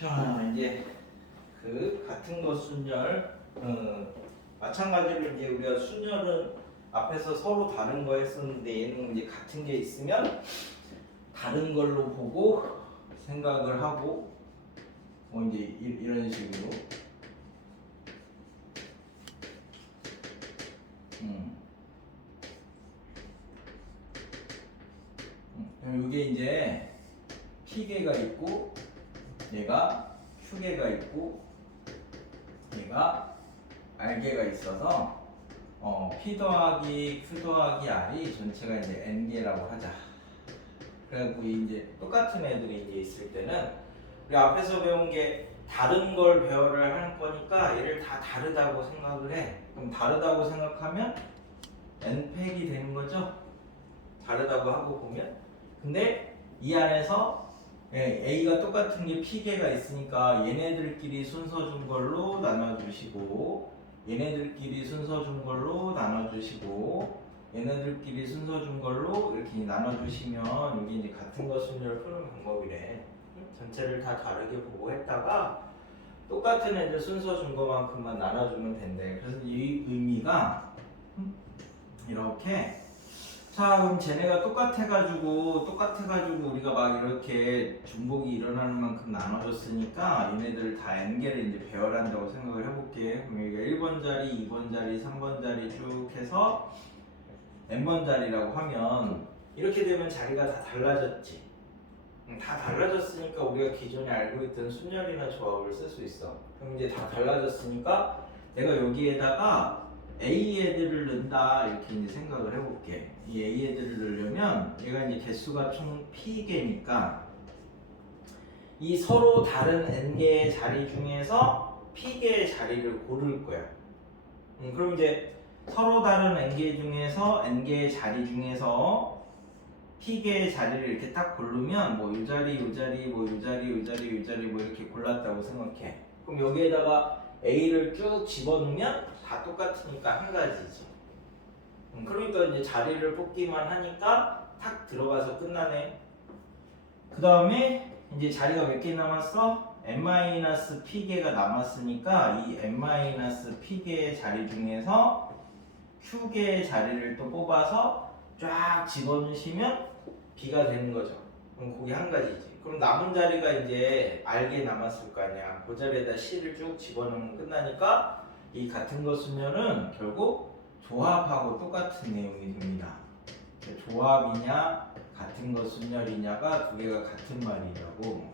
자, 이제 그 같은 거 순열, 마찬가지로 이제 우리가 순열은 앞에서 서로 다른 거 했었는데 얘는 이제 같은 게 있으면 다른 걸로 보고 생각을 하고 뭐 이제 이런 식으로. 이게 이제 P계가 있고 얘가 Q계가 있고 얘가 R계가 있어서 P 더하기 Q 더하기 R이 전체가 이제 N계라고 하자. 그래갖고 이제 똑같은 애들이 이제 있을 때는 우리 앞에서 배운 게 다른 걸 배열을 할 거니까 얘를 다 다르다고 생각을 해. 그럼 다르다고 생각하면 N팩이 되는 거죠. 다르다고 하고 보면. 근데 이 안에서 A가 똑같은 게 P계가 있으니까 얘네들끼리 순서 준 걸로 나눠주시고 얘네들끼리 순서 준 걸로 나눠주시고 얘네들끼리 순서 준 걸로 이렇게 나눠주시면 여기 이제 같은 거 순열 푸는 방법이래. 전체를 다 다르게 보고 했다가 똑같은 애들 순서 준 것만큼만 나눠주면 된대. 그래서 이 의미가 이렇게. 자, 그럼 쟤네가 똑같아가지고 우리가 막 이렇게 중복이 일어나는 만큼 나눠줬으니까 얘네들을 다 N개를 이제 배열한다고 생각을 해볼게. 그럼 여기가 1번 자리, 2번 자리, 3번 자리 쭉 해서 N번 자리라고 하면 이렇게 되면 자리가 다 달라졌지. 다 달라졌으니까 우리가 기존에 알고 있던 순열이나 조합을 쓸 수 있어. 그럼 이제 다 달라졌으니까 내가 여기에다가 A 애들을 넣는다 이렇게 이제 생각을 해볼게. 이 A 애들을 넣으려면 얘가 이제 개수가 총 P개니까 이 서로 다른 N개의 자리 중에서 P개의 자리를 고를 거야. 그럼 이제 서로 다른 N개 중에서 N개의 자리 중에서 P개의 자리를 이렇게 딱 고르면 뭐 이 자리, 이 자리, 뭐 이 자리, 이 자리, 이 자리 뭐 이렇게 골랐다고 생각해. 그럼 여기에다가 A를 쭉 집어넣으면 다 똑같으니까 한 가지지. 그러니까 이제 자리를 뽑기만 하니까 탁 들어가서 끝나네. 그 다음에 이제 자리가 몇 개 남았어? n-p개가 남았으니까 이 n-p개의 자리 중에서 q개의 자리를 또 뽑아서 쫙 집어넣으시면 b가 되는 거죠. 그럼 그게 한 가지지. 그럼 남은 자리가 이제 r개 남았을 거 아니야. 그 자리에다 c를 쭉 집어넣으면 끝나니까 이 같은 거 쓰면은 결국 조합하고 똑같은 내용이 됩니다. 조합이냐 같은 거 순열이냐가 두 개가 같은 말이라고.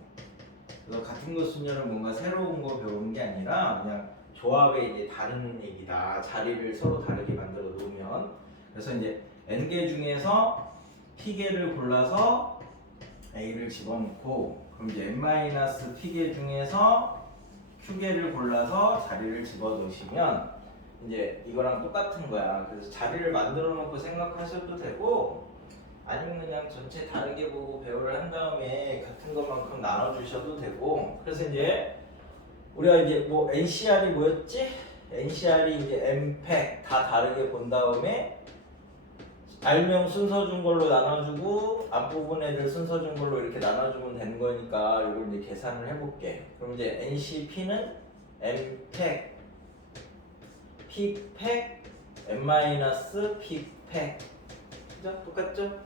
그래서 같은 거 순열은 뭔가 새로운 거 배우는 게 아니라 그냥 조합의 이제 다른 얘기다. 자리를 서로 다르게 만들어 놓으면. 그래서 이제 n개 중에서 p개를 골라서 a를 집어넣고 그럼 이제 n-p개 중에서 q개를 골라서 자리를 집어넣으시면 이제 이거랑 똑같은 거야. 그래서 자리를 만들어 놓고 생각하셔도 되고 아니면 그냥 전체 다르게 보고 배열을 한 다음에 같은 것만큼 나눠주셔도 되고. 그래서 이제 우리가 이제 뭐 NCR이 뭐였지? NCR이 이제 N팩 다 다르게 본 다음에 R명 순서 준 걸로 나눠주고 앞부분 애들 순서 준 걸로 이렇게 나눠주면 되는 거니까 이걸 이제 계산을 해볼게. 그럼 이제 NCP는 N팩, P팩, N-P팩. 그죠? 똑같죠?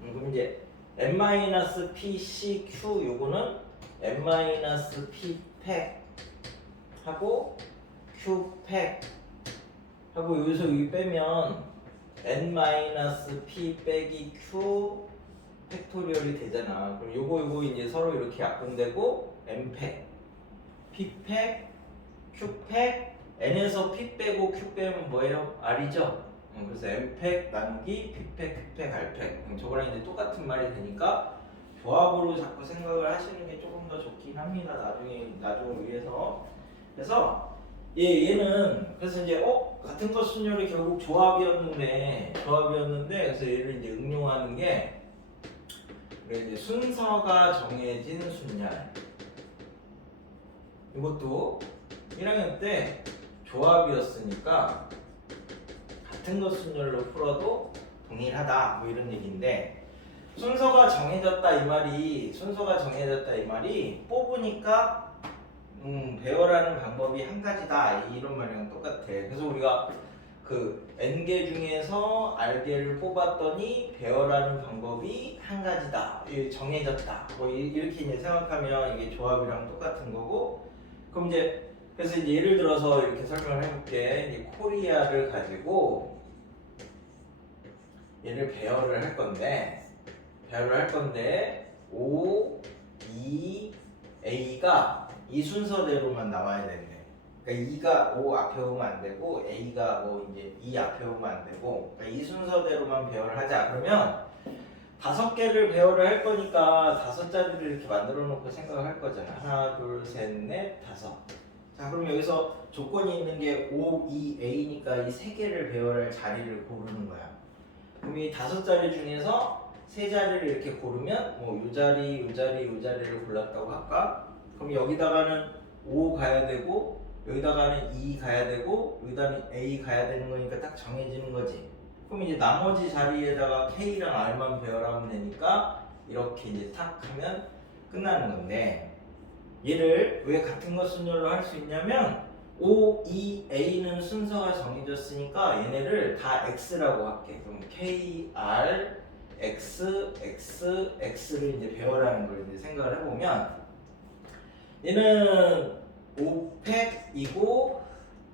그럼 이제 N-PCQ 요거는 N-P팩 하고 Q팩 하고 여기서 여기 빼면 N-P 빼기 Q 팩토리얼이 되잖아. 그럼 요거 이제 서로 이렇게 약분되고 N팩, P팩, Q팩. N에서 P 빼고 Q 빼면 뭐예요? R이죠? 그래서 N팩 나누기 P팩, Q팩, R팩. 저거랑 이제 똑같은 말이 되니까 조합으로 자꾸 생각을 하시는 게 조금 더 좋긴 합니다. 나중을 위해서. 그래서 얘는 그래서 이제 같은 거 순열이 결국 조합이었는데 그래서 얘를 이제 응용하는 게 이제 순서가 정해진 순열. 이것도 1학년 때 조합이었으니까 같은 거 순열로 풀어도 동일하다 뭐 이런 얘기인데 순서가 정해졌다 이 말이 뽑으니까 배열하는 방법이 한 가지다 이런 말이랑 똑같아. 그래서 우리가 그 n개 중에서 r개를 뽑았더니 배열하는 방법이 한 가지다, 정해졌다, 뭐 이렇게 이제 생각하면 이게 조합이랑 똑같은 거고. 그럼 이제 그래서 이제 예를 들어서 이렇게 설명을 해볼게. 이제 코리아를 가지고 얘를 배열을 할 건데 O, E, A가 이 순서대로만 나와야 되는데, 그러니까 E가 O 앞에 오면 안 되고 A가 뭐 이제 E 앞에 오면 안 되고, 그러니까 이 순서대로만 배열을 하자. 그러면 5개를 배열을 할 거니까 5자리를 이렇게 만들어 놓고 생각을 할 거잖아. 하나, 둘, 셋, 넷, 5. 자, 그럼 여기서 조건이 있는 게 O, E, A니까 이 3개를 배열할 자리를 고르는 거야. 그럼 이 5자리 중에서 3자리를 이렇게 고르면 뭐 요 자리, 요 자리, 요 자리를 골랐다고 할까? 그럼 여기다가는 O 가야 되고, 여기다가는 E 가야 되고, 여기다가는 A 가야 되는 거니까 딱 정해지는 거지. 그럼 이제 나머지 자리에다가 K랑 R만 배열하면 되니까 이렇게 이제 탁 하면 끝나는 건데, 얘를 왜 같은 것 순열로 할 수 있냐면 O, E, A는 순서가 정해졌으니까 얘네를 다 X라고 할게. 그럼 K, R, X, X, X를 이제 배열하는 걸 이제 생각을 해보면, 얘는 5팩이고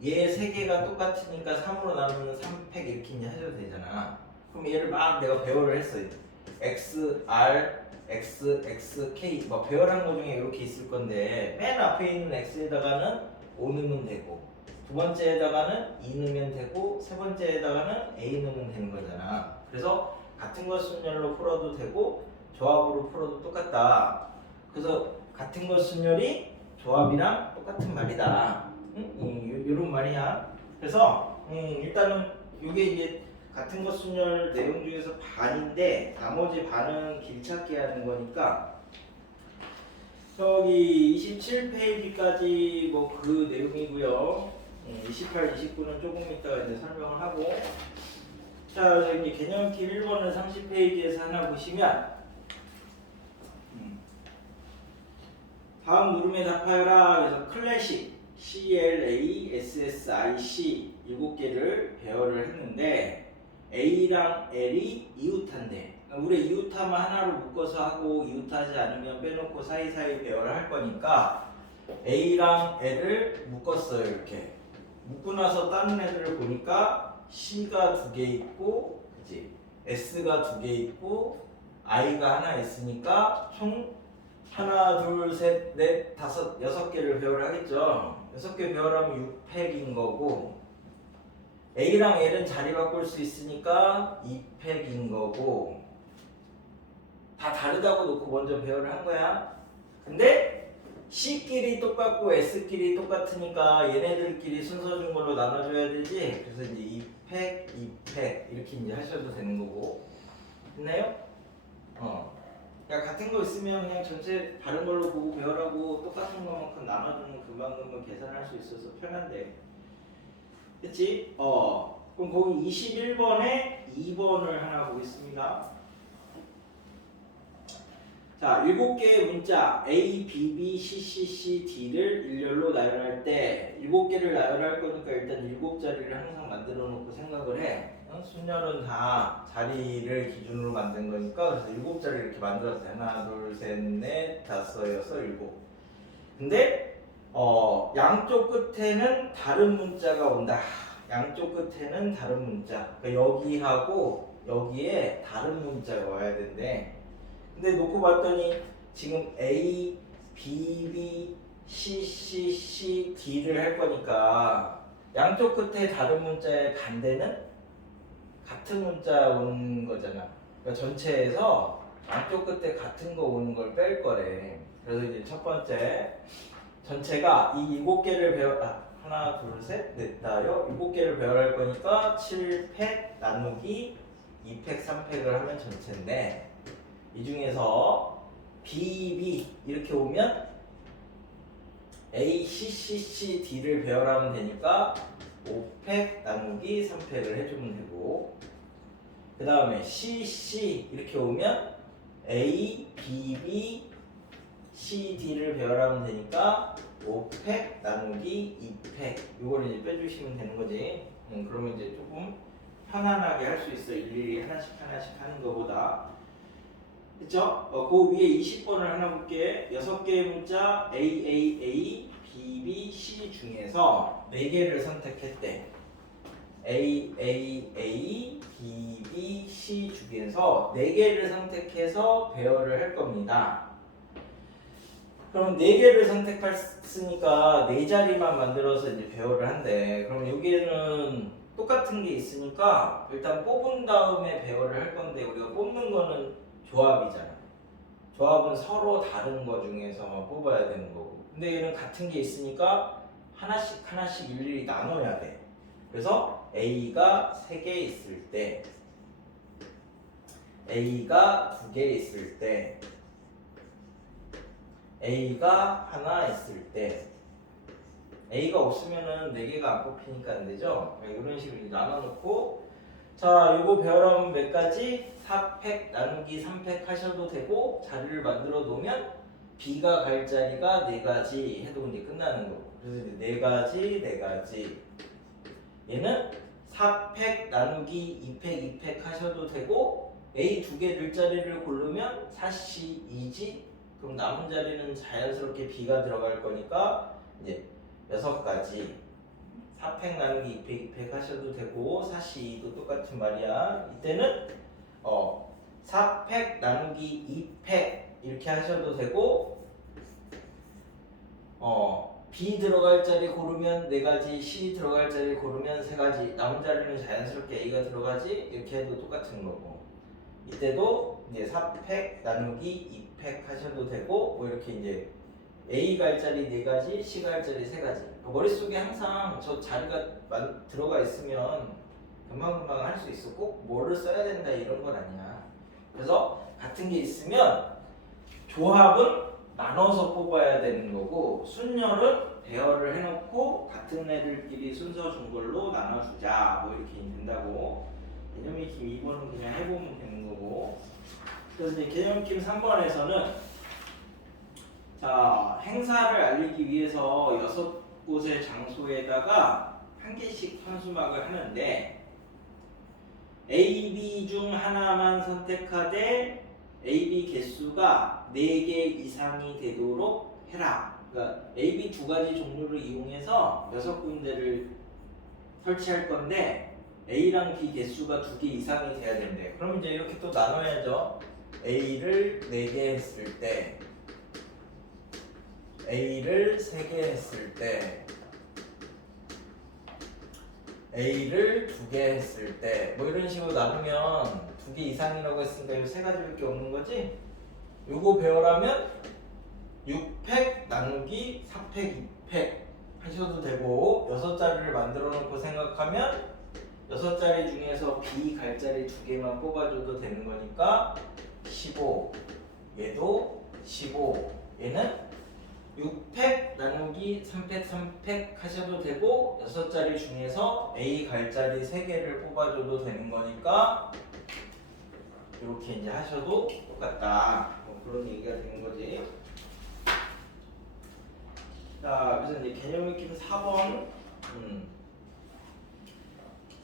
얘 3개가 똑같으니까 3으로 나누면 3팩 이렇게 이제 하셔도 되잖아. 그럼 얘를 막 내가 배열을 했어. X, R, X, X, K 뭐 배열한 거 중에 이렇게 있을 건데, 맨 앞에 있는 X에다가는 5 넣으면 되고, 두 번째에다가는 2 넣으면 되고, 세 번째에다가는 A 넣으면 되는 거잖아. 그래서 같은 것 순열로 풀어도 되고 조합으로 풀어도 똑같다. 그래서 같은 것 순열이 조합이랑 똑같은 말이다. 이런 말이야. 그래서 일단은 이게 이제 같은 것 순열 내용 중에서 반인데, 나머지 반은 길찾기 하는 거니까 저기 27페이지까지 뭐 그 내용이고요. 28, 29는 조금 이따가 이제 설명을 하고, 자 여기 개념키 1번을 30페이지에서 하나 보시면 다음 물음에 답하여라. 그래서 클래식 CLASSIC 7개를 배열을 했는데 A랑 L이 이웃한데, 우리 이웃하면 하나로 묶어서 하고 이웃하지 않으면 빼놓고 사이사이 배열을 할 거니까 A랑 L을 묶었어요. 이렇게 묶고 나서 다른 애들을 보니까 C가 2개 있고, 그치? S가 2개 있고, I가 하나 있으니까 총 하나, 둘, 셋, 넷, 다섯, 6개를 배열을 하겠죠. 6개 배열하면 6팩인 거고, A랑 L은 자리 바꿀 수 있으니까 2팩인 거고, 다 다르다고 놓고 먼저 배열을 한 거야. 근데 C끼리 똑같고 S끼리 똑같으니까 얘네들끼리 순서 준 걸로 나눠줘야 되지. 그래서 이제 2팩, 2팩 이렇게 이제 하셔도 되는 거고. 됐나요? 그러니까 같은 거 있으면 그냥 전체 다른 걸로 보고 배열하고 똑같은 것만큼 나눠주면 금방 계산할 수 있어서 편한데. 그치? 그럼 거기 21번에 2번을 하나 보겠습니다. 자, 7개의 문자 A, B, B, C, C, C, D를 일렬로 나열할 때 7개를 나열할 거니까 일단 7자리를 항상 만들어 놓고 생각을 해. 순열은 다 자리를 기준으로 만든 거니까, 그래서 7자리 이렇게 만들었어요. 하나, 둘, 셋, 넷, 다섯, 여섯, 일곱. 근데 양쪽 끝에는 다른 문자가 온다. 양쪽 끝에는 다른 문자. 그러니까 여기하고 여기에 다른 문자가 와야 된대. 근데 놓고 봤더니 지금 A, B, B, C, C, C, D를 할 거니까 양쪽 끝에 다른 문자의 반대는 같은 문자 오는 거잖아. 그러니까 전체에서 양쪽 끝에 같은 거 오는 걸 뺄 거래. 그래서 이제 첫 번째 전체가 이 7개를 하나, 둘, 셋, 넷, 다여 7개를 배열할 거니까 7팩 나누기 2팩, 3팩을 하면 전체인데, 이 중에서 B, B 이렇게 오면 A, C, C, C, D를 배열하면 되니까 5팩 나누기 3팩을 해주면 되고, 그 다음에 C, C 이렇게 오면 A, B, B, C, D를 배열하면 되니까 5팩 나누기 2팩 이걸 이제 빼주시면 되는 거지. 그러면 이제 조금 편안하게 할 수 있어. 일일이 하나씩 하는 거보다. 그쵸? 그 위에 20번을 하나 볼게. 6개의 문자 A, B, B, C 중에서 4개를 선택했대. A, B, B, C 중에서 4개를 선택해서 배열을 할 겁니다. 그럼 4개를 선택했으니까 4자리만 만들어서 이제 배열을 한대. 그럼 여기에는 똑같은 게 있으니까 일단 뽑은 다음에 배열을 할 건데, 우리가 뽑는 거는 조합이잖아. 조합은 서로 다른 거 중에서 뽑아야 되는 거고. 근데 얘는 같은 게 있으니까 하나씩 일일이 나눠야 돼. 그래서 A가 3개 있을 때, A가 2개 있을 때, A가 하나 있을 때, A가 없으면은 4개가 안 뽑히니까 안 되죠. 이런 식으로 나눠놓고, 자, 요거 배열하면 몇 가지? 4팩 나누기 3팩 하셔도 되고, 자리를 만들어 놓으면 B가 갈 자리가 4가지 해도 이제 끝나는 거고. 그래서 이제 4가지. 얘는 4팩 나누기 2팩 하셔도 되고, A 2개 늘 자리를 고르면 4C 2지. 그럼 남은 자리는 자연스럽게 B가 들어갈 거니까 이제 6가지. 4팩 나누기 2팩 하셔도 되고, 4C 2도 똑같은 말이야. 이때는 4팩 나누기 2팩 이렇게 하셔도 되고, B 들어갈 자리 고르면 4가지, C 들어갈 자리 고르면 3가지, 남은 자리는 자연스럽게 A가 들어가지, 이렇게 해도 똑같은 거고. 이때도 이제 4팩 나누기 2팩 하셔도 되고, 뭐 이렇게 이제 A 갈 자리 4가지, C 갈 자리 3가지. 머릿속에 항상 저 자리가 들어가 있으면 금방금방 할 수 있어. 꼭 뭐를 써야 된다 이런 건 아니야. 그래서 같은 게 있으면 조합은 나눠서 뽑아야 되는 거고, 순열은 배열을 해놓고 같은 애들끼리 순서 준 걸로 나눠주자, 뭐 이렇게 된다고. 개념 익힘 2번은 그냥 해보면 되는 거고. 그래서 이제 개념 익힘 3번에서는 자, 행사를 알리기 위해서 6곳의 장소에다가 한 개씩 현수막을 하는데, A, B 중 하나만 선택하되 A, B 개수가 4개 이상이 되도록 해라. 그러니까 A, B 2가지 종류를 이용해서 6군데를 설치할 건데 A랑 B 개수가 2개 이상이 돼야 된대. 그럼 이제 이렇게 또 나눠야죠. A를 4개 했을 때, A를 3개 했을 때, A를 2개 했을 때, 뭐 이런 식으로 나누면 2개 이상이라고 했으니까 이 3가지밖에 없는 거지? 요거 배열하면 6팩 나누기 4팩 2팩 하셔도 되고, 6자리를 만들어 놓고 생각하면 6자리 중에서 B 갈 자리 2개만 뽑아줘도 되는 거니까 15, 얘도 15, 얘는 6팩 나누기 3팩 하셔도 되고, 6자리 중에서 A 갈 자리 3개를 뽑아줘도 되는 거니까 이렇게 이제 하셔도 똑같다. 뭐 그런 얘기가 되는 거지. 자, 그래서 이제 개념 익힘 4번.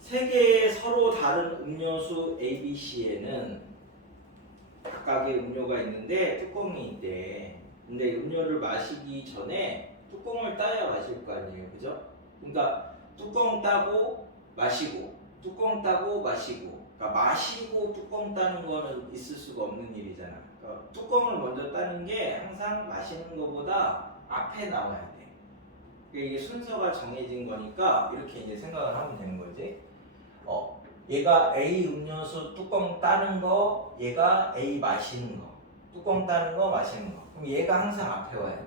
3개의 서로 다른 음료수 A, B, C에는 각각의 음료가 있는데 뚜껑이 있대. 근데 음료를 마시기 전에 뚜껑을 따야 마실 거 아니에요, 그죠? 그러니까 뚜껑 따고 마시고, 뚜껑 따고 마시고. 그러니까 마시고 뚜껑 따는 거는 있을 수가 없는 일이잖아. 그러니까 뚜껑을 먼저 따는 게 항상 마시는 것보다 앞에 나와야 돼. 그러니까 이게 순서가 정해진 거니까 이렇게 이제 생각을 하면 되는 거지. 얘가 A 음료수 뚜껑 따는 거, 얘가 A 마시는 거. 뚜껑 따는 거, 마시는 거. 그럼 얘가 항상 앞에 와야 돼.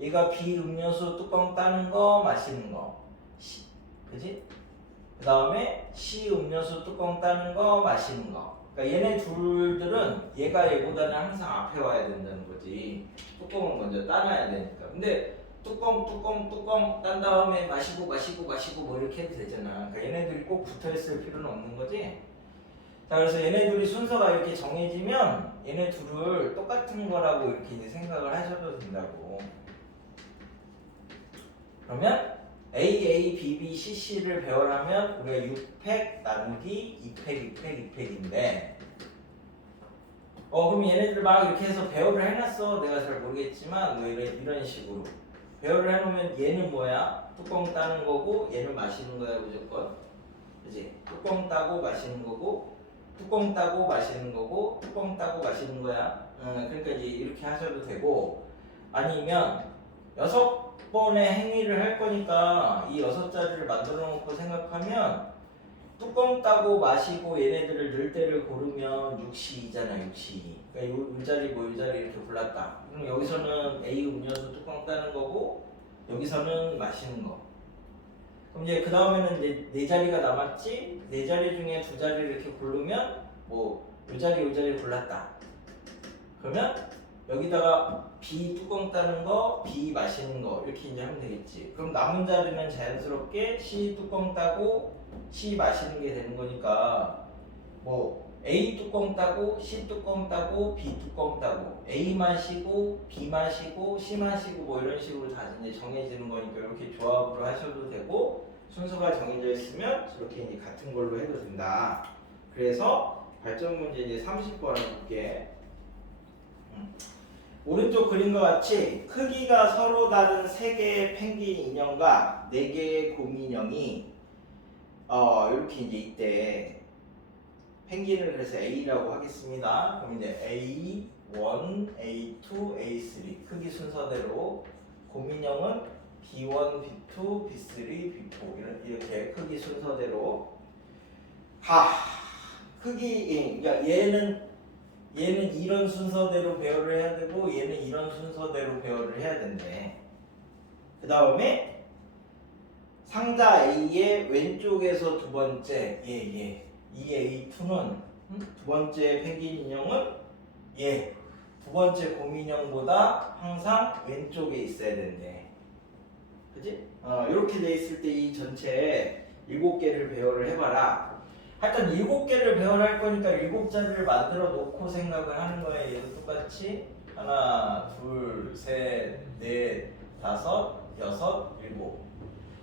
얘가 B 음료수 뚜껑 따는 거, 마시는 거. 그지? 그 다음에 C 음료수 뚜껑 따는 거, 마시는 거. 그러니까 얘네 둘들은 얘가 얘보다는 항상 앞에 와야 된다는 거지. 뚜껑을 먼저 따놔야 되니까. 근데 뚜껑 딴 다음에 마시고 뭐 이렇게 해도 되잖아. 그러니까 얘네들이 꼭 붙어 있을 필요는 없는 거지. 자, 그래서 얘네 둘이 순서가 이렇게 정해지면 얘네 둘을 똑같은 거라고 이렇게 이제 생각을 하셔도 된다고. 그러면 A, B, B, CC를 배열하면 우리가 6팩 나누기 2팩, 2팩, 2팩인데 그럼 얘네들 막 이렇게 해서 배열을 해놨어. 내가 잘 모르겠지만 뭐 이런 식으로 배열을 해놓으면 얘는 뭐야? 뚜껑 따는 거고 얘는 마시는 거야 무조건. 그치? 뚜껑 따고 마시는 거고 뚜껑 따고 마시는 거고 뚜껑 따고 마시는 거야. 그러니까 이제 이렇게 하셔도 되고 아니면 6번의 행위를 할 거니까 이 6자리를 만들어 놓고 생각하면 뚜껑 따고 마시고 얘네들을 넣을 때를 고르면 6시잖아 6시. 그러니까 요 자리 뭐 요 자리 이렇게 골랐다. 그럼 여기서는 A 음료수 뚜껑 따는 거고 여기서는 마시는 거. 그럼 이제 그 다음에는 이제 4자리가 남았지. 4자리 중에 2자리를 이렇게 고르면 뭐 요 자리 요 자리 골랐다. 그러면 여기다가 B 뚜껑 따는 거, B 마시는 거 이렇게 이제 하면 되겠지. 그럼 남은 자리는 자연스럽게 C 뚜껑 따고 C 마시는 게 되는 거니까 뭐 A 뚜껑 따고 C 뚜껑 따고 B 뚜껑 따고 A 마시고 B 마시고 C 마시고 뭐 이런 식으로 다 이제 정해지는 거니까 이렇게 조합으로 하셔도 되고 순서가 정해져 있으면 저렇게 이제 같은 걸로 해도 된다. 그래서 발전 문제 이제 30번 해볼게. 오른쪽 그림과 같이 크기가 서로 다른 3개의 펭귄 인형과 4개의 곰 인형이 이렇게 이제 있대. 펭귄을 그래서 A라고 하겠습니다. 그럼 이제 A1, A2, A3 크기 순서대로 곰 인형은 B1, B2, B3, B4 이렇게 크기 순서대로 크기 그러니까 얘는 이런 순서대로 배열을 해야 되고 얘는 이런 순서대로 배열을 해야 된대. 그 다음에 상자 A의 왼쪽에서 두 번째 이 A2는 두 번째 펭귄 인형은 두 번째 곰 인형보다 항상 왼쪽에 있어야 된대. 그치? 이렇게 돼 있을 때 이 전체 7개를 배열을 해봐라. 하여튼 7개를 배열할 거니까 7자리를 만들어 놓고 생각을 하는 거예요. 얘도 똑같이 하나, 둘, 셋, 넷, 다섯, 여섯, 일곱.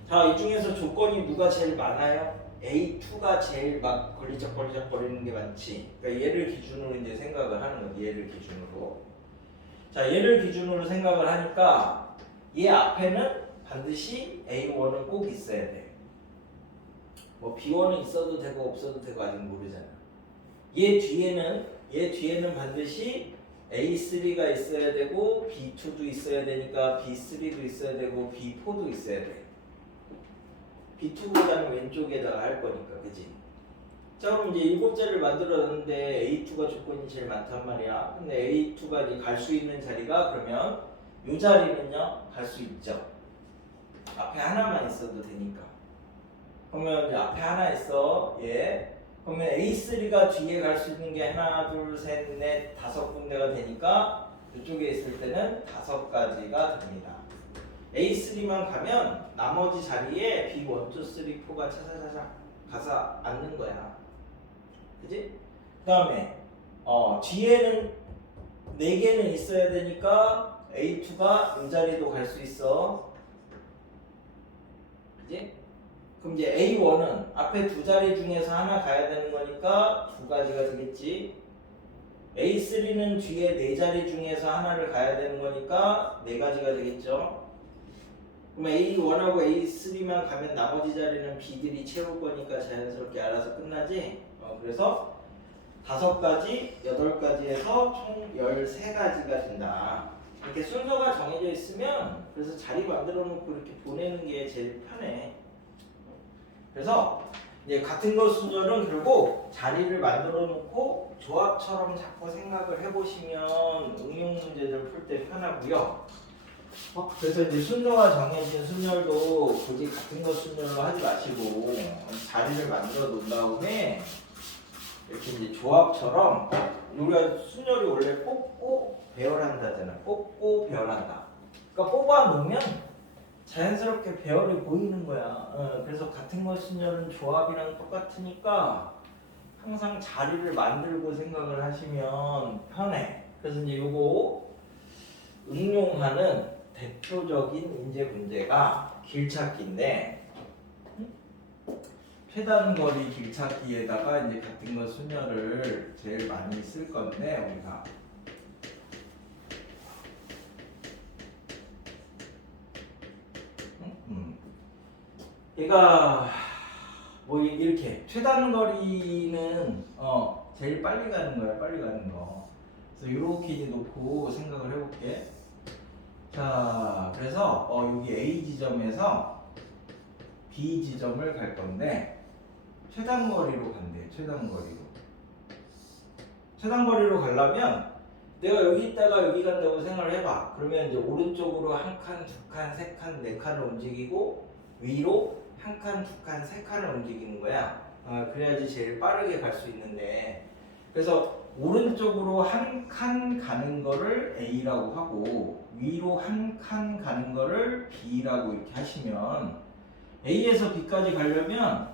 자, 이 중에서 조건이 누가 제일 많아요? A2가 제일 막 걸리적걸리적 거리는 게 많지. 그러니까 얘를 기준으로 이제 생각을 하는 거지. 얘를 기준으로. 자, 얘를 기준으로 생각을 하니까 얘 앞에는 반드시 A1은 꼭 있어야 돼. 뭐 B1은 있어도 되고 없어도 되고 아직 모르잖아. 얘 뒤에는 반드시 A3가 있어야 되고 B2도 있어야 되니까 B3도 있어야 되고 B4도 있어야 돼. B2보다는 왼쪽에다가 할 거니까, 그지? 자, 그럼 이제 7자리를 만들었는데 A2가 조건이 제일 많단 말이야. 근데 A2가 이제 갈 수 있는 자리가 그러면 이 자리는요 갈 수 있죠. 앞에 하나만 있어도 되니까. 그러면 이제 앞에 하나 있어. 그러면 A3가 뒤에 갈 수 있는 게 하나, 둘, 셋, 넷, 5군데가 되니까 이쪽에 있을 때는 5가지가 됩니다. A3만 가면 나머지 자리에 B1, 2, 3, 4가 차차차차 가서 앉는 거야. 그지? 그 다음에 뒤에는 4개는 있어야 되니까 A2가 이 자리도 갈 수 있어. 그지? 그럼 이제 A1은 앞에 2자리 중에서 하나 가야 되는 거니까 2가지가 되겠지. A3는 뒤에 4자리 중에서 하나를 가야 되는 거니까 4가지가 되겠죠. 그럼 A1하고 A3만 가면 나머지 자리는 B들이 채울 거니까 자연스럽게 알아서 끝나지. 그래서 5가지, 8가지 해서 총 13가지가 된다. 이렇게 순서가 정해져 있으면 그래서 자리 만들어 놓고 이렇게 보내는 게 제일 편해. 그래서 이제 같은 거 순서는 그리고 자리를 만들어 놓고 조합처럼 자꾸 생각을 해보시면 응용 문제들 풀 때 편하고요. 그래서 이제 순서가 정해진 순열도 굳이 같은 거 순열로 하지 마시고 자리를 만들어 놓은 다음에 이렇게 이제 조합처럼 우리가 순열이 원래 뽑고 배열한다잖아. 뽑고 배열한다. 그러니까 뽑아 놓으면 자연스럽게 배열이 보이는 거야. 그래서 같은 거 순열은 조합이랑 똑같으니까 항상 자리를 만들고 생각을 하시면 편해. 그래서 이제 요거 응용하는 대표적인 인재 문제가 길찾기인데, 최단거리 길찾기에다가 이제 같은 거 수녀를 제일 많이 쓸 건데 우리가 얘가 뭐 이렇게 최단거리는 제일 빨리 가는 거야, 빨리 가는 거. 그래서 이렇게 이제 놓고 생각을 해볼게. 자, 그래서 여기 A 지점에서 B 지점을 갈 건데 최단거리로 간대. 최단거리로 가려면 내가 여기 있다가 여기 간다고 생각을 해봐. 그러면 이제 오른쪽으로 한 칸, 두 칸, 세 칸, 네 칸을 움직이고 위로 한 칸, 두 칸, 세 칸을 움직이는 거야. 그래야지 제일 빠르게 갈 수 있는데, 그래서 오른쪽으로 한 칸 가는 거를 A라고 하고 위로 한 칸 가는 거를 B라고 이렇게 하시면, A에서 B까지 가려면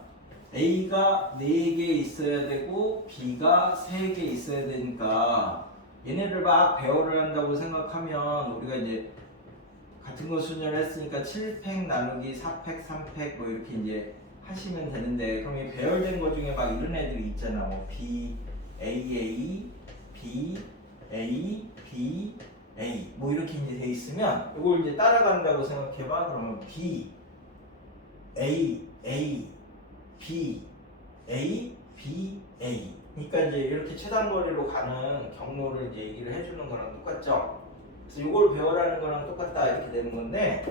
A가 4개 있어야 되고 B가 3개 있어야 되니까 얘네를 막 배열을 한다고 생각하면 우리가 이제 같은 거 수련을 했으니까 7팩 나누기 4팩, 3팩 뭐 이렇게 이제 하시면 되는데, 그럼 이 배열된 거 중에 막 이런 애들이 있잖아. 뭐 B, AA, B, A, B, A 뭐 이렇게 이제 돼 있으면 이걸 이제 따라간다고 생각해봐. 그러면 B, A, A, B, A, B, A. 그러니까 이제 이렇게 최단거리로 가는 경로를 이제 얘기를 해주는 거랑 똑같죠. 그래서 이걸 배워라는 거랑 똑같다 이렇게 되는 건데,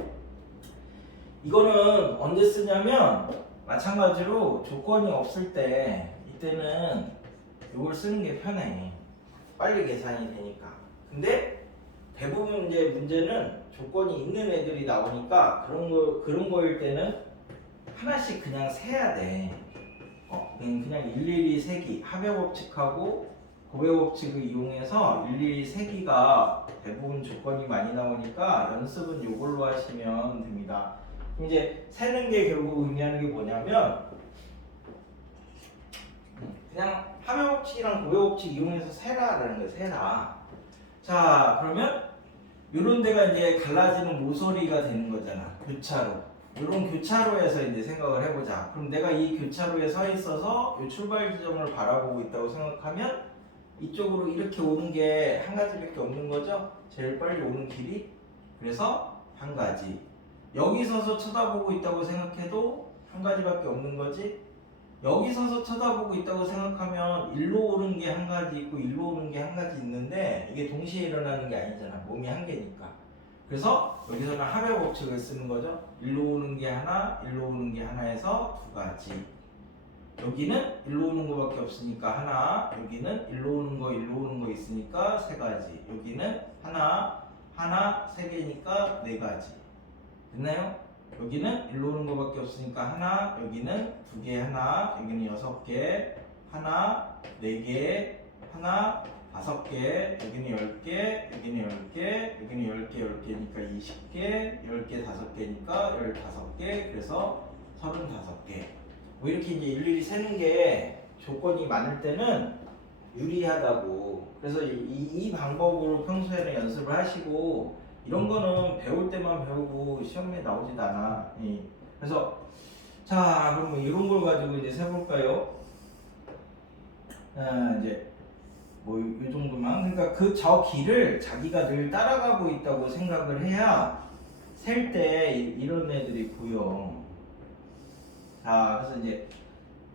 이거는 언제 쓰냐면 마찬가지로 조건이 없을 때, 이때는 이걸 쓰는 게 편해. 빨리 계산이 되니까. 근데 대부분 이제 문제는 조건이 있는 애들이 나오니까 그런 거일 때는 하나씩 그냥 세야 돼. 그냥 일일이 세기, 합의 법칙하고 곱의 법칙을 이용해서 일일이 세기가 대부분 조건이 많이 나오니까 연습은 이걸로 하시면 됩니다. 이제 세는 게 결국 의미하는 게 뭐냐면 그냥 합의 법칙이랑 곱의 법칙 이용해서 세라라는 거예요. 세라. 자, 그러면 이런 데가 이제 갈라지는 모서리가 되는 거잖아. 교차로. 이런 교차로에서 이제 생각을 해보자. 그럼 내가 이 교차로에 서 있어서 이 출발 지점을 바라보고 있다고 생각하면 이쪽으로 이렇게 오는 게 한 가지밖에 없는 거죠. 제일 빨리 오는 길이. 그래서 한 가지. 여기 서서 쳐다보고 있다고 생각해도 한 가지밖에 없는 거지. 여기 서서 쳐다보고 있다고 생각하면 일로 오는 게 한 가지 있고 일로 오는 게 한 가지 있는데, 이게 동시에 일어나는 게 아니잖아. 몸이 한 개니까. 그래서 여기서는 합의 법칙을 쓰는 거죠. 일로 오는 게 하나, 일로 오는 게 하나에서 두 가지. 여기는 일로 오는 거밖에 없으니까 하나, 여기는 일로 오는 거 있으니까 세 가지. 여기는 하나, 세 개니까 네 가지. 됐나요? 여기는 일로 오는 거밖에 없으니까 하나, 여기는 두 개 하나, 여기는 여섯 개, 하나, 네 개, 하나, 다섯 개, 여기는 10개, 여기는 10개, 여기는 10개, 10개니까 20개, 10개, 5개니까 15개, 그래서 35개. 뭐 이렇게 이제 일일이 세는 게 조건이 많을 때는 유리하다고. 그래서 이 방법으로 평소에는 연습을 하시고, 이런 거는 배울 때만 배우고 시험에 나오지도 않아. 그래서 자, 그럼 이런 걸 가지고 이제 세볼까요? 이제 뭐 이 정도만. 그러니까 저 길을 자기가 늘 따라가고 있다고 생각을 해야 셀 때 이런 애들이 보여. 자, 그래서 이제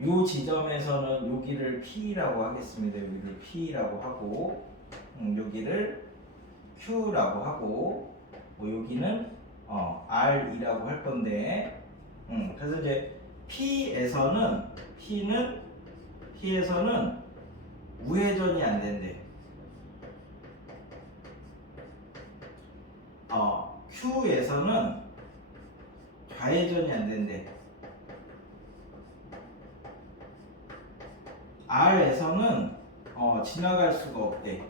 요 지점에서는 여기를 P라고 하겠습니다. 여기를 P라고 하고, 여기를 Q라고 하고, 뭐 여기는 R이라고 할 건데, 그래서 이제 P에서는 우회전이 안 된대. Q에서는 좌회전이 안 된대. R에서는 지나갈 수가 없대.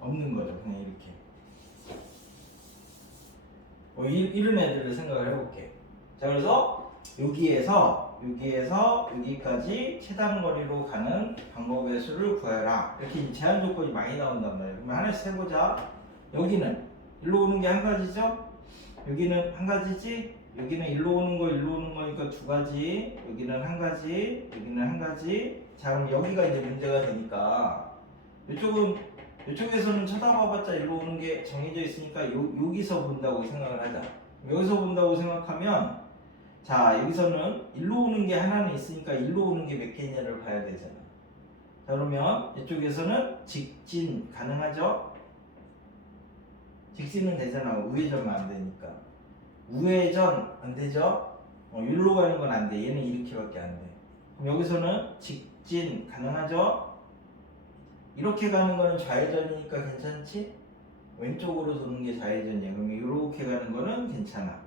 없는 거죠. 그냥 이렇게. 이런 애들을 생각을 해볼게. 자, 그래서 여기에서 여기에서 여기까지 최단거리로 가는 방법의 수를 구해라. 이렇게 제한 조건이 많이 나온단 말이에요. 그러면 하나씩 해보자. 여기는 일로 오는 게 한 가지죠? 여기는 한 가지지? 여기는 일로 오는 거니까 두 가지. 여기는 한 가지, 여기는 한 가지. 자, 그럼 여기가 이제 문제가 되니까 이쪽에서는 쳐다봐봤자 일로 오는 게 정해져 있으니까 여기서 본다고 생각을 하자. 여기서 본다고 생각하면 자, 여기서는 일로 오는 게 하나는 있으니까 일로 오는 게 몇 개냐를 봐야 되잖아. 자, 그러면 이쪽에서는 직진 가능하죠? 직진은 되잖아. 우회전만 안 되니까. 우회전 안 되죠? 일로 가는 건 안 돼. 얘는 이렇게밖에 안 돼. 그럼 여기서는 직진 가능하죠? 이렇게 가는 거는 좌회전이니까 괜찮지? 왼쪽으로 도는 게 좌회전이야. 그럼 이렇게 가는 거는 괜찮아.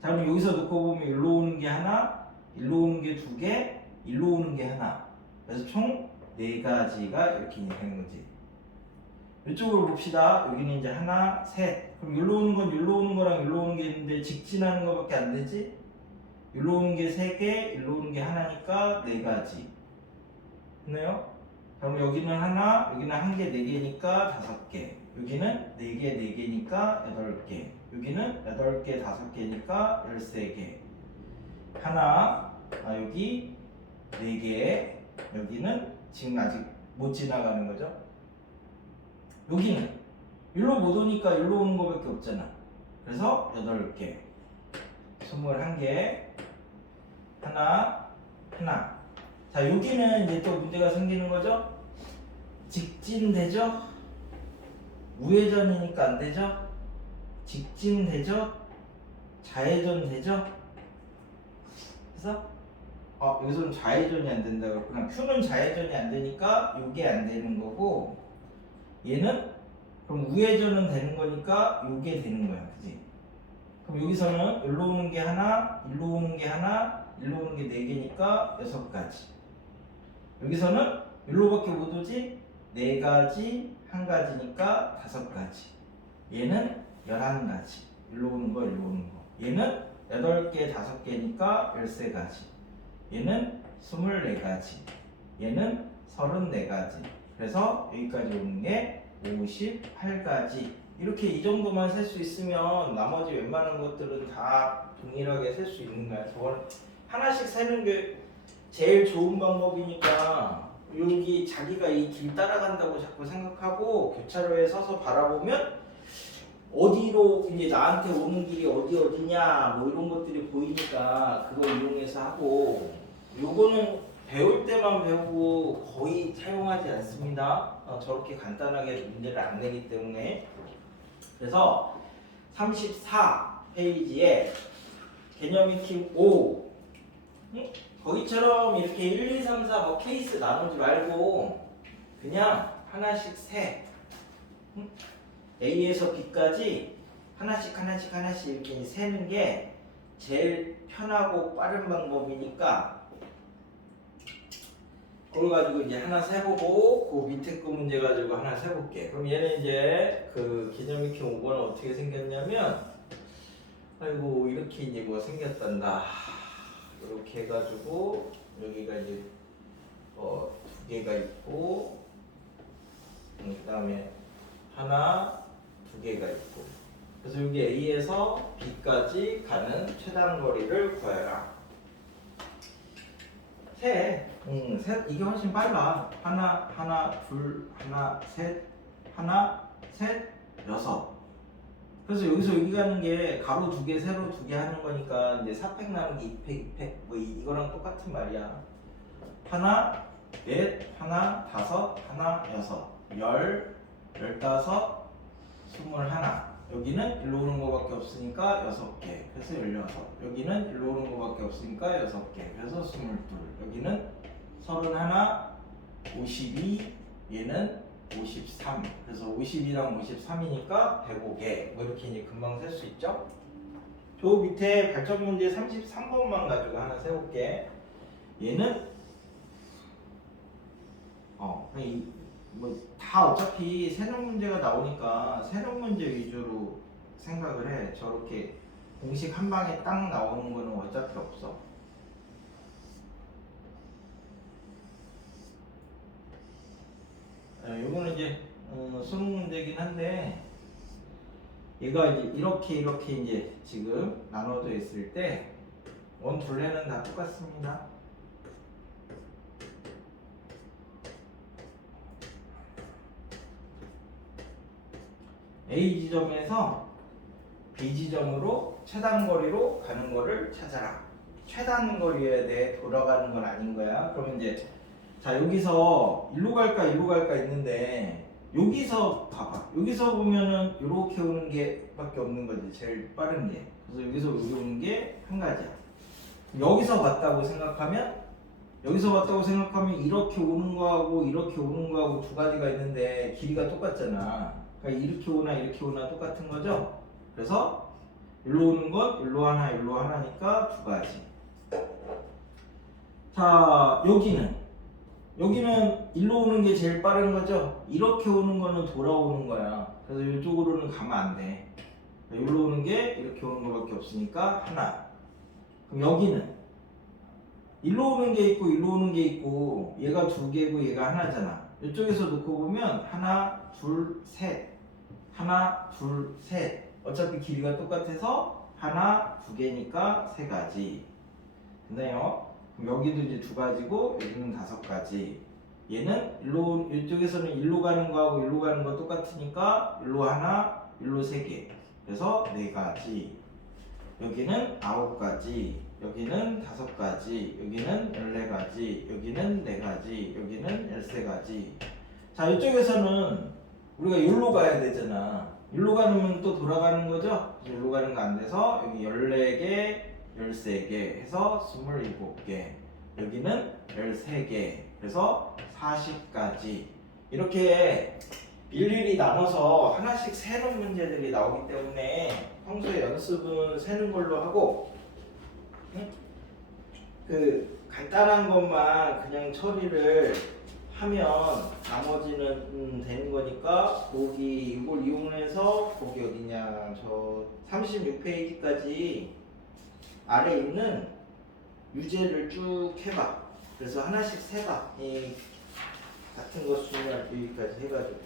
자, 그럼 여기서 놓고 보면 일로 오는 게 하나, 일로 오는 게 두 개, 일로 오는 게 하나. 그래서 총 네 가지가 이렇게 되는 거지. 이쪽으로 봅시다. 여기는 이제 하나, 셋. 그럼 일로 오는 건 일로 오는 거랑 일로 오는 게 있는데 직진하는 거밖에 안 되지? 일로 오는 게 세 개, 일로 오는 게 하나니까 네 가지. 됐나요? 그럼 여기는 하나, 여기는 한 개, 네 개니까 다섯 개. 여기는 네 개, 네 개니까 여덟 개. 여기는 여덟 개, 다섯 개니까 13개. 하나, 여기 네 개. 여기는 지금 아직 못 지나가는 거죠. 여기는 일로 못 오니까 일로 오는 거밖에 없잖아. 그래서 8개, 21개, 하나. 자, 여기는 이제 또 문제가 생기는 거죠. 직진 되죠? 우회전이니까 안 되죠? 직진 되죠? 좌회전 되죠? 그래서 여기서는 좌회전이 안 된다 그랬구나. Q는 좌회전이 안 되니까 이게 안 되는 거고, 얘는 그럼 우회전은 되는 거니까 이게 되는 거야. 그지? 그럼 여기서는 일로 오는 게 하나, 일로 오는 게 하나, 일로 오는 게 네 개니까 6가지. 여기서는 일로밖에 못 오지? 네 가지, 한 가지니까 5가지. 얘는 11가지. 일로 오는 거, 일로 오는 거. 얘는 8개, 5개니까 13가지. 얘는 24가지. 얘는 34가지. 그래서 여기까지 오는 게 58가지. 이렇게 이 정도만 셀 수 있으면 나머지 웬만한 것들은 다 동일하게 셀 수 있는 거야. 저거는 하나씩 세는 게 제일 좋은 방법이니까 여기 자기가 이 길 따라간다고 자꾸 생각하고 교차로에 서서 바라보면 어디로 이제 나한테 오는 길이 어디냐 뭐 이런 것들이 보이니까 그걸 이용해서 하고, 요거는 배울 때만 배우고 거의 사용하지 않습니다. 저렇게 간단하게 문제를 안 내기 때문에. 그래서 34페이지에 개념 익힘 5, 거기처럼 이렇게 1, 2, 3, 4 뭐 케이스 나누지 말고 그냥 하나씩 세. A에서 B까지 하나씩 이렇게 세는 게 제일 편하고 빠른 방법이니까 그걸 가지고 이제 하나 세보고 그 밑에 거 문제 가지고 하나 세볼게. 그럼 얘는 이제 그 개념 익힘 5번은 어떻게 생겼냐면, 아이고 이렇게 이제 뭐 생겼단다. 이렇게 해가지고 여기가 이제 두 개가 있고, 그 다음에 하나, 두 개가 있고, 그래서 여기 A에서 B까지 가는 최단 거리를 구해라. 셋, 이게 훨씬 빨라. 하나, 둘, 하나, 셋, 여섯. 그래서 여기서 여기 가는 게 가로 두 개, 세로 두 개 하는 거니까 이제 4팩 나누기 2팩, 뭐 이거랑 똑같은 말이야. 하나, 넷, 하나, 다섯, 하나, 여섯, 15, 21. 여기는 일로 오는 거밖에 없으니까 6개. 그래서 16. 여기는 일로 오는 거밖에 없으니까 6개. 그래서 22. 여기는 31, 52, 얘는 53. 그래서 52랑 53이니까 105개. 뭐 이렇게 이제 금방 셀 수 있죠? 저 밑에 발전 문제 33번만 가지고 하나 세볼게. 얘는 뭐 다 어차피 새로운 문제가 나오니까 새로운 문제 위주로 생각을 해. 저렇게 공식 한 방에 딱 나오는 거는 어차피 없어. 요거는 이제 수능 문제긴 한데 얘가 이제 이렇게 이제 지금 나눠져 있을 때 원 둘레는 다 똑같습니다. A 지점에서 B 지점으로 최단 거리로 가는 거를 찾아라. 최단 거리에 대해 돌아가는 건 아닌 거야. 그러면 이제 자 여기서 일로 갈까 있는데 여기서 봐봐. 여기서 보면은 이렇게 오는 게밖에 없는 거지. 제일 빠른 게. 그래서 여기서 여기 오는 게 한 가지야. 여기서 봤다고 생각하면 이렇게 오는 거하고 이렇게 오는 거하고 두 가지가 있는데 길이가 똑같잖아. 그러니까 이렇게 오나 똑같은 거죠. 그래서 일로 오는 건 일로 하나니까 두 가지. 자 여기는 일로 오는 게 제일 빠른 거죠. 이렇게 오는 거는 돌아오는 거야. 그래서 이쪽으로는 가면 안 돼. 일로 오는 게 이렇게 오는 거밖에 없으니까 하나. 그럼 여기는 일로 오는 게 있고 일로 오는 게 있고 얘가 두 개고 얘가 하나잖아. 이쪽에서 놓고 보면 하나, 둘, 셋. 어차피 길이가 똑같아서 하나, 두 개니까 세 가지. 됐나요? 그럼 여기도 이제 두 가지고 여기는 다섯 가지. 얘는 이쪽에서는 일로 가는 거하고 일로 가는 거 똑같으니까 일로 하나, 일로 세 개. 그래서 네 가지. 여기는 아홉 가지. 여기는 다섯 가지. 여기는 14가지. 여기는 네 가지. 여기는 13가지. 자, 이쪽에서는 우리가 여기로 가야 되잖아. 여기로 가면 또 돌아가는 거죠? 여기로 가는 거 안 돼서 여기 14개, 13개 해서 27개. 여기는 13개. 그래서 40가지. 이렇게 일일이 나눠서 하나씩 세는 문제들이 나오기 때문에 평소에 연습은 세는 걸로 하고 그 간단한 것만 그냥 처리를 하면 나머지는 되는 거니까 거기 이걸 이용해서 거기 어디냐 저 36페이지까지 아래 있는 유제를 쭉 해봐. 그래서 하나씩 세봐. 이 같은 거 수는 여기까지 해가지고